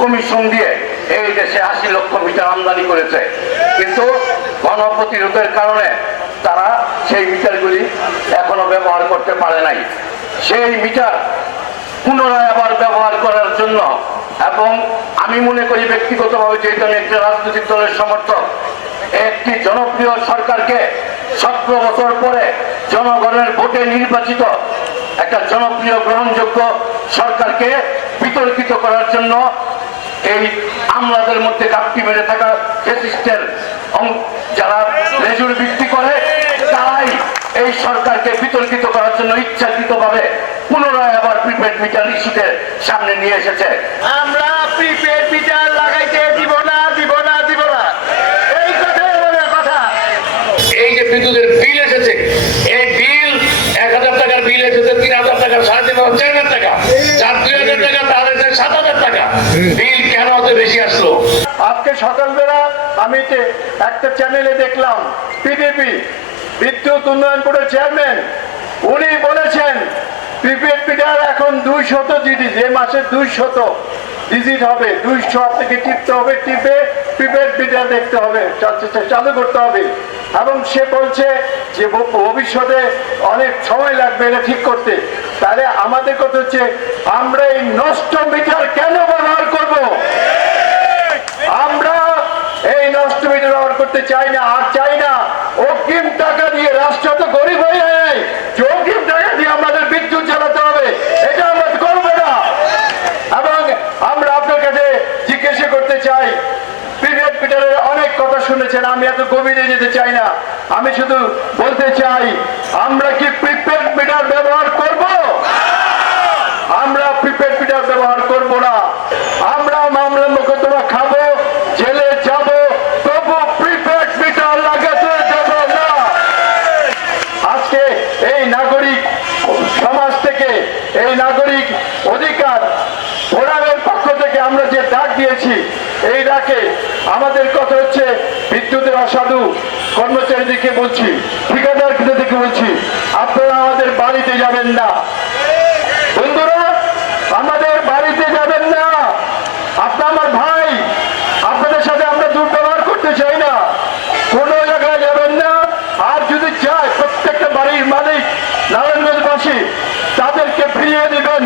Commission দিয়ে এই দেশে 80 লক্ষ মিটার আমদানি করেছে, কিন্তু গণপ্রতিরোধের কারণে তারা সেই মিটারগুলি এখনো ব্যবহার করতে পারে নাই। সেই মিটার পুনরায় আবার ব্যবহার করার জন্য, এবং আমি মনে করি ব্যক্তিগতভাবে, যেহেতু আমি একটা রাজনৈতিক দলের সমর্থক, একটি জনপ্রিয় সরকারকে 17 বছর পরে জনগণের ভোটে নির্বাচিত একটা জনপ্রিয় গ্রহণযোগ্য সরকারকে বিতর্কিত করার জন্য এই আমলাদের মধ্যে গাপটি মেরে থাকা ফ্যাসিস্টের যারা লেজুর ভিত্তি করে, তারাই এই সরকারকে বিতর্কিত করার জন্য ইচ্ছাকৃতভাবে পুনরায় আবার প্রিপেড মিটার ইস্যুকে সামনে নিয়ে এসেছে। আমরা প্রিপেড মিটার লাগাইতে দিব না, দিব না, দিব না, এই কথাই আমাদের কথা। এই যে বিদ্যুতের বিল এসেছে, এই বিল 1000 টাকার বিল এসেছে 3000 টাকা, 3500, 4000 টাকা, যার 2000 টাকা তার এসে 7000 টাকা। বিল কেন অত বেশি আসলো? আজকে সকালবেলা আমি একটা চ্যানেলে দেখলাম, পিডিপি বিদ্যুৎ উন্নয়ন বোর্ডের চেয়ারম্যান, উনি বলেছেন প্রিপেড মিটার এখন 200 ডিজিট, যে মাসে 200 ডিজিট হবে, 200 আপনাকে টিপতে হবে, টিপে প্রিপেড মিটার দেখতে হবে, চালু করতে হবে। এবং সে বলছে যে ভবিষ্যতে অনেক সময় লাগবে এটা ঠিক করতে। তাহলে আমাদের কথা হচ্ছে, আমরা এই নষ্ট মিটার কেন ব্যবহার করব? আমরা এই নষ্ট মিটার ব্যবহার করতে চাই না, আর চাই না অগ্রিম টাকা দিয়ে। রাষ্ট্র তো গরিব হয়ে যায় যে অগ্রিম টাকা দিয়ে আমাদের বিদ্যুৎ চালাতে হবে, এটা আমরা করবো না। এবং আমরা আপনার কাছে জিজ্ঞাসা করতে চাই, প্রিপেড মিটারের অনেক কথা শুনেছেন, আমি এত গভীরে যেতে চাই না, আমি শুধু বলতে চাই, আমরা কি প্রিপেড মিটার ব্যবহার করব? আমরা প্রিপেড মিটার ব্যবহার করব না। আমরা মামলা মোকদ্দমা খাবো, জেলে যাব, তবু প্রিপেড মিটার লাগাতে দেব না। আজকে এই নাগরিক সমাজ থেকে, এই নাগরিক অধিকার ফোরামের পক্ষ থেকে আমরা যে ডাক দিয়েছি, এই ডাকে আমাদের কথা হচ্ছে, বিদ্যুতের অসাধু কর্মচারীদেরকে বলছি, ঠিকাদারদেরকে বলছি, আপনারা আমাদের বাড়িতে যাবেন না। বন্ধুরা, আমাদের বাড়িতে যাবেন না। আপনার আমার ভাই, আপনাদের সাথে আমরা দুর্ব্যবহার করতে চাই না, কোনো জায়গায় যাবেন না। আর যদি চায় প্রত্যেকটা বাড়ির মালিক নারায়ণগঞ্জবাসী, তাদেরকে ফিরিয়ে দিবেন।